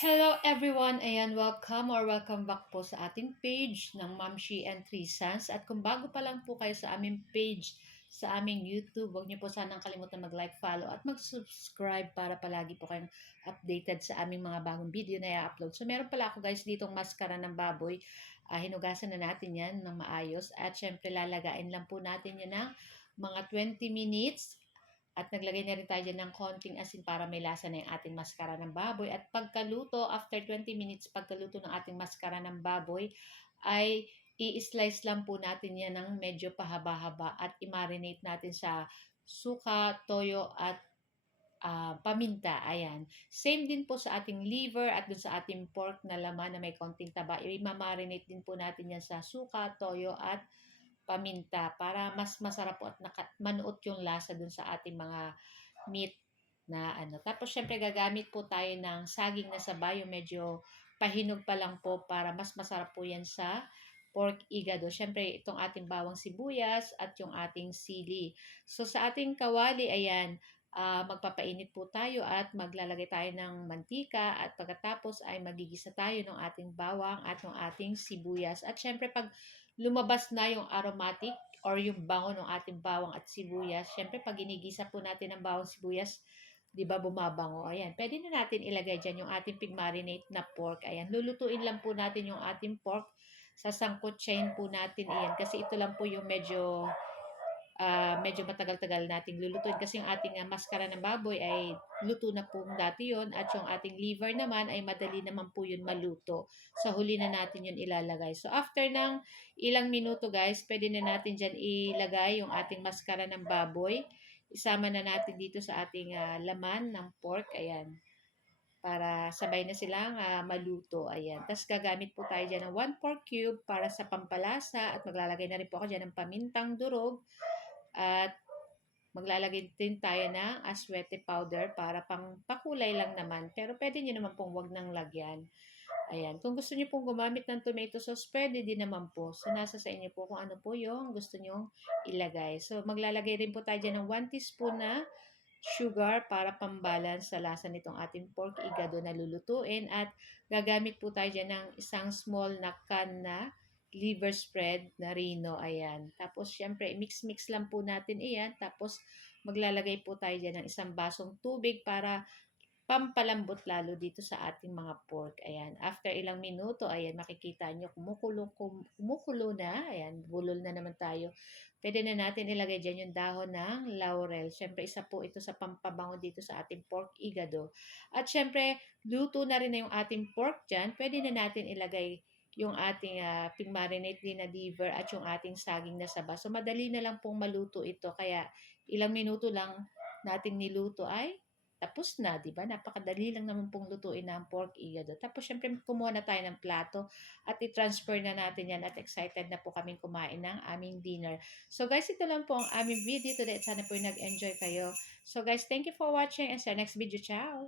Hello everyone! Ayan, welcome back po sa ating page ng Mamshi and Three Sons. At kung bago pa lang po kayo sa aming page, sa aming YouTube, huwag niyo po sanang kalimutan mag-like, follow at mag-subscribe para palagi po kayong updated sa aming mga bagong video na i-upload. So meron pala ako guys ditong maskara ng baboy. Hinugasan na natin yan ng maayos at syempre lalagain lang po natin yan ng mga 20 minutes. At naglagay na rin tayo dyan ng konting asin para may lasa na yung ating maskara ng baboy. At pagkaluto, after 20 minutes pagkaluto ng ating maskara ng baboy, ay i-slice lang po natin yan ng medyo pahaba-haba at i-marinate natin sa suka, toyo at paminta. Ayan. Same din po sa ating liver at dun sa ating pork na laman na may konting taba. I-marinate din po natin yan sa suka, toyo at paminta para mas masarap po at manuot yung lasa dun sa ating mga meat na ano. Tapos syempre gagamit po tayo ng saging na sabay, yung medyo pahinog pa lang po para mas masarap po yan sa pork igado. Syempre itong ating bawang sibuyas at yung ating sili. So sa ating kawali, ayan, magpapainit po tayo at maglalagay tayo ng mantika at pagkatapos ay magigisa tayo ng ating bawang at ng ating sibuyas. At syempre pag lumabas na yung aromatic or yung bango ng ating bawang at sibuyas, syempre pag ginigisa po natin ang bawang sibuyas, di ba bumabango? Ayan, pwede na natin ilagay dyan yung ating pig-marinate na pork. Ayan, lulutuin lang po natin yung ating pork. Sasangkutsahin po natin iyan kasi ito lang po yung medyo matagal-tagal nating lulutuin kasi yung ating maskara ng baboy ay luto na po dati yon at yung ating liver naman ay madali naman po yun maluto. Sa huli na natin yun ilalagay. So after ng ilang minuto guys, pwede na natin dyan ilagay yung ating maskara ng baboy. Isama na natin dito sa ating laman ng pork. Ayan. Para sabay na silang maluto. Ayan. Tapos gagamit po tayo dyan ng 1 pork cube para sa pampalasa at maglalagay na rin po ako dyan ng pamintang durog. At maglalagay din tayo ng aswete powder para pang pakulay lang naman. Pero pwede nyo naman pong wag nang lagyan. Ayan. Kung gusto nyo pong gumamit ng tomato sauce, pwede din naman po. So, nasa sa inyo po kung ano po yung gusto nyo ilagay. So, maglalagay rin po tayo dyan ng 1 teaspoon na sugar para pambalance sa lasa nitong ating pork igado na lulutuin. At gagamit po tayo dyan ng isang small na can na liver spread na Rino. Ayan. Tapos, syempre, mix-mix lang po natin iyan. Tapos, maglalagay po tayo dyan ng isang basong tubig para pampalambot lalo dito sa ating mga pork. Ayan. After ilang minuto, ayan, makikita nyo, kumukulo na. Ayan, bulol na naman tayo. Pwede na natin ilagay dyan yung dahon ng laurel. Syempre, isa po ito sa pampabango dito sa ating pork igado. At syempre, luto na rin na yung ating pork dyan. Pwede na natin ilagay yung ating pig-marinate din na liver at yung ating saging na saba. So, madali na lang pong maluto ito. Kaya, ilang minuto lang nating niluto ay tapos na, di ba? Napakadali lang naman pong lutuin ng pork igado. Tapos, syempre, kumuha na tayo ng plato at i-transfer na natin yan at excited na po kaming kumain ng aming dinner. So, guys, ito lang po ang aming video today at sana po nag-enjoy kayo. So, guys, thank you for watching and sa next video. Ciao!